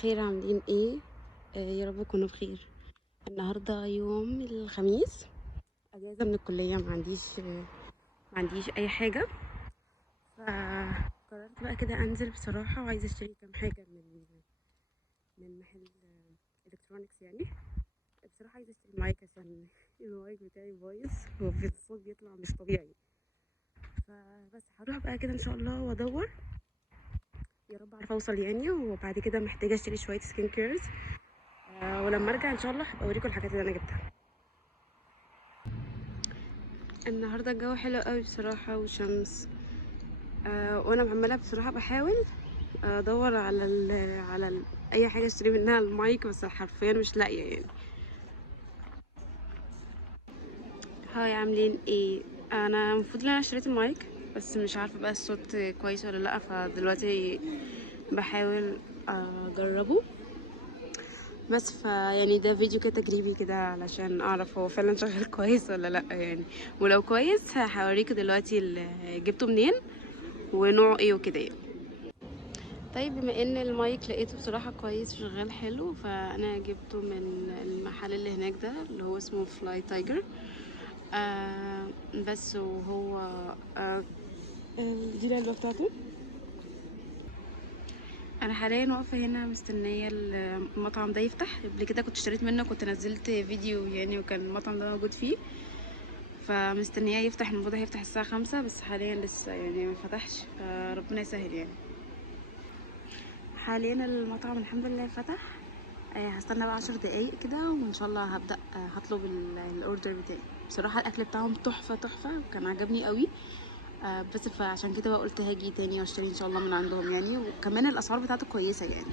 الخير، عاملين ايه؟ يا رب تكونوا بخير. النهارده يوم الخميس، اجازه من الكليه، ما عنديش اي حاجه. فقررت بقى كده انزل بصراحه، وعايزه اشتري كام حاجه من محل الكترونكس يعني. بصراحه عايزه اشتري مايك عشان المايك بتاعي بايظ، وفي الصوت بيطلع مش طبيعي. فبس هروح بقى كده ان شاء الله وادور، يا رب اعرف اوصل يعني. وبعد كده محتاجه اشتري شويه سكين كيرز، ولما ارجع ان شاء الله هبقى اوريكم الحاجات اللي انا جبتها. النهارده الجو حلو قوي بصراحه، وشمس. وانا عماله بصراحه بحاول ادور على اي حاجه اشتري منها المايك، بس حرفيا مش لاقيه يعني. هاي، عاملين ايه؟ انا المفروض ان انا اشتريت المايك، بس مش عارفه بقى الصوت كويس ولا لا، فدلوقتي بحاول اجربه. بس يعني ده فيديو كده تجريبي كده علشان اعرف هو فعلا شغال كويس ولا لا يعني. ولو كويس هوريكم دلوقتي اللي جبته منين ونوعه ايه وكده يعني. طيب، بما ان المايك لقيته بصراحة كويس وشغال حلو، فانا جبته من المحل اللي هناك ده اللي هو اسمه فلاي تايجر. بس وهو آه دي العلبة بتاعته. انا حاليا واقفة هنا مستنية المطعم ده يفتح. قبل كده كنت اشتريت منه، كنت نزلت فيديو يعني، وكان المطعم ده موجود فيه. فمستنياه يفتح، المفروض هيفتح الساعة 5، بس حاليا لسه يعني ما فتحش، فربنا يسهل يعني. حاليا المطعم الحمد لله فتح. هستنى بقى 10 دقايق كده، وان شاء الله هبدأ هطلب الاوردر بتاعي. بصراحة الاكل بتاعهم تحفة تحفة، وكان عجبني قوي. بس فعشان كده بقى قلت هاجي تاني واشتري ان شاء الله من عندهم يعني. وكمان الاسعار بتاعته كويسة يعني.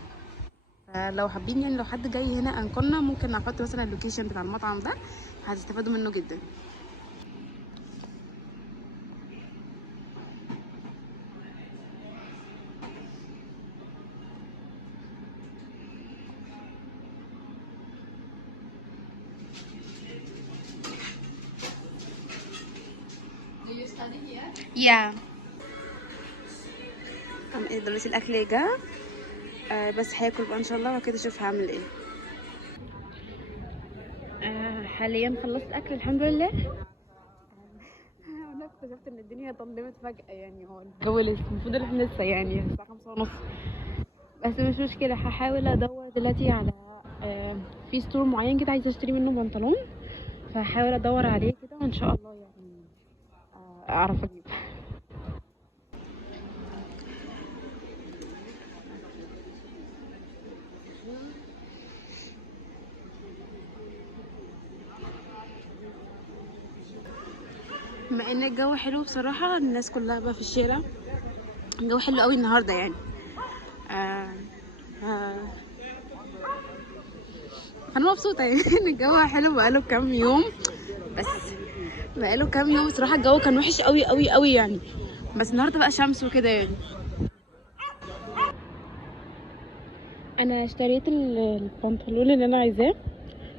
فلو حابين يعني، لو حد جاي هنا انقلنا، ممكن احط مثلا اللوكيشن بتاع المطعم ده، هتستفادوا منه جدا. يا دلوقتي الاكل جه. بس هاكل بقى ان شاء الله، وكده اشوف هعمل ايه. حاليا خلصت اكل الحمد لله. انا اكتشفت ان الدنيا ضلمت فجأة يعني. هو الجو لسه المفروض ان احنا لسه يعني الساعة 5:30. بس مش مشكلة، هحاول ادور دلوقتي على في ستور معين كده عايزة اشتري منه بنطلون. فهحاول ادور عليه كده، وان شاء الله يعني اعرف اجيب. بما ان الجو حلو بصراحة، الناس كلها بقى في الشارع. الجو حلو قوي النهاردة يعني. آه آه انا مبسوطة يعني ان الجو حلو بقاله كام يوم. بس بقاله كام يوم بصراحة الجو كان وحش قوي قوي قوي يعني. بس النهارده بقى شمس وكده يعني. انا اشتريت البنطلون اللي انا عايزاه.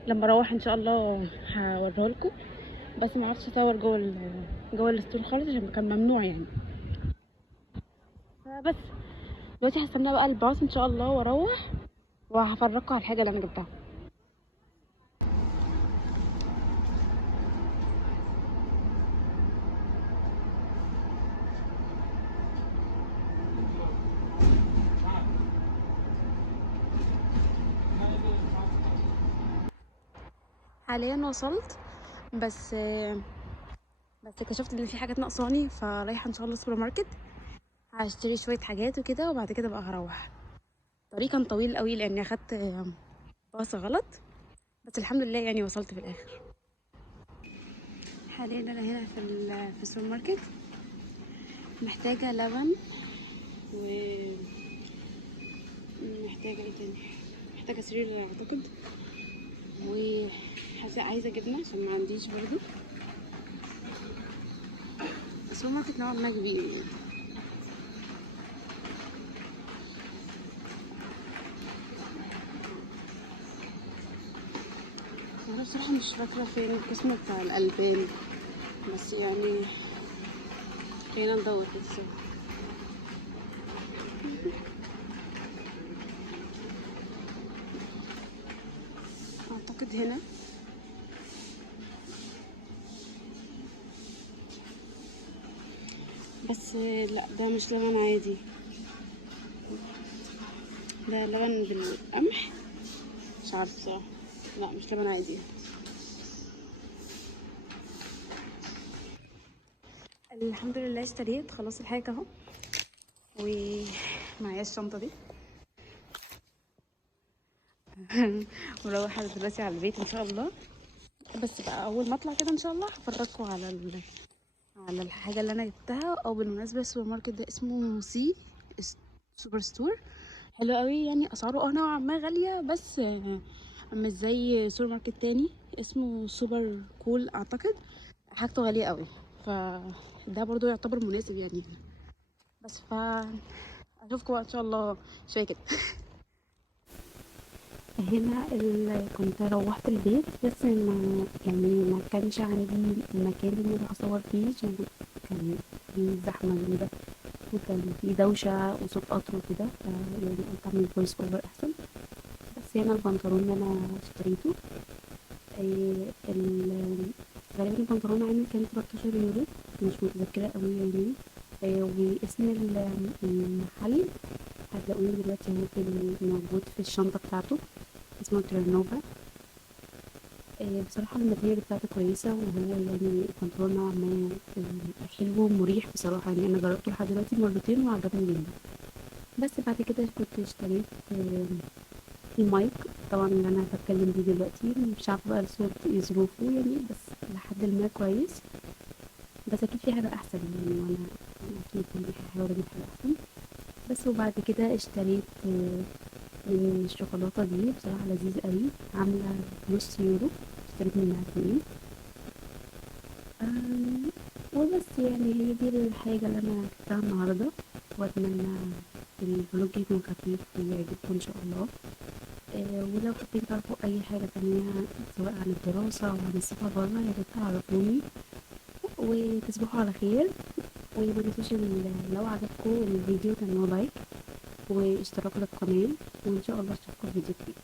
لما اروح ان شاء الله هوريه لكم. بس ما عرفتش اصور جوه الستور خالص عشان كان ممنوع يعني. فبس دلوقتي هستنى بقى الباص ان شاء الله واروح، وهفرجكم على الحاجه اللي انا جبتها. حاليا وصلت. بس اكتشفت ان في حاجات ناقصاني، فرايحه ان شاء الله السوبر ماركت. هشتري شويه حاجات وكده، وبعد كده بقى هروح. الطريق كان طويل قوي لاني اخدت باص غلط. بس الحمد لله يعني وصلت في الاخر. حاليا انا هنا في السوبر ماركت. محتاجه لبن، ومحتاجه ايه تاني؟ محتاجه سرير اعتقد. عايزه جبنه عشان ما عنديش برضو. السوبر ماركت نوعا ما كبير يعني. انا بصراحه مش فاكره فين القسم بتاع الالبان، بس يعني خلينا ندور كده سوا. هنا. بس لا، ده مش لبن عادي، ده لبن بالقمح. مش عارفه بصراحه، لا مش لبن عادي. الحمد لله اشتريت خلاص الحاجه اهو، ومعايا الشنطه دي. مروحه دلوقتي على البيت ان شاء الله. بس بقى اول ما اطلع كده ان شاء الله هفرجكم على على الحاجه اللي انا جبتها. او بالمناسبه السوبر ماركت ده اسمه سوبر ستور، حلو قوي يعني. اسعاره نوعا ما غاليه، بس مش زي سوبر ماركت تاني اسمه سوبر كول اعتقد، حاجته غاليه قوي. فده برضو يعتبر مناسب يعني. بس اشوفكم بقى ان شاء الله شويه كده. هنا كنت روحت البيت، بس ما كانش عندي مكان اني اروح اصور فيه، عشان كان في زحمه جدا، وكان في دوشه وصوت قطر وكده، يعني قلت اعمل فويس اوفر احسن. بس هنا البنطلون اللي انا اشتريته، غالبا البنطلون عامل كان 13 يورو، مش متذكره قوي يعني. واسم المحل هتلاقوني دلوقتي اهو موجود في الشنطه بتاعته، اسمه ترنوفا. بصراحة الماتيريال بتاعته كويسة، وهو يعني البنطلون نوعا ما حلو ومريح بصراحة، يعني أنا جربته لحد دلوقتي مرتين وعجبني جدا. بس بعد كده كنت اشتريت المايك طبعا اللي أنا بتكلم بيه دلوقتي، مش عارفة بقى الصوت ايه ظروفه يعني، بس لحد ما كويس. بس أكيد في حاجة أحسن يعني، وأنا أكيد يعني هحاول أجيب حاجة أحسن. بس وبعد كده اشتريت من الشوكولاتة دي، بصراحة لذيذة قوي، عاملة نص يورو، اشتريت منها 2. وبس يعني هي دي الحاجة اللي أنا جبتها النهاردة، وأتمنى الفلوج يكون خفيف ويعجبكم إن شاء الله. ولو حابين تعرفوا أي حاجة تانية، سواء عن الدراسة أو عن السفر برا، يا ريت تعرفوني. وتصبحوا على خير، وما تنسوش لو عجبكم الفيديو تعملوا لايك واشتراك للقناة، وإن شاء الله أشوفكم في فيديو جديد.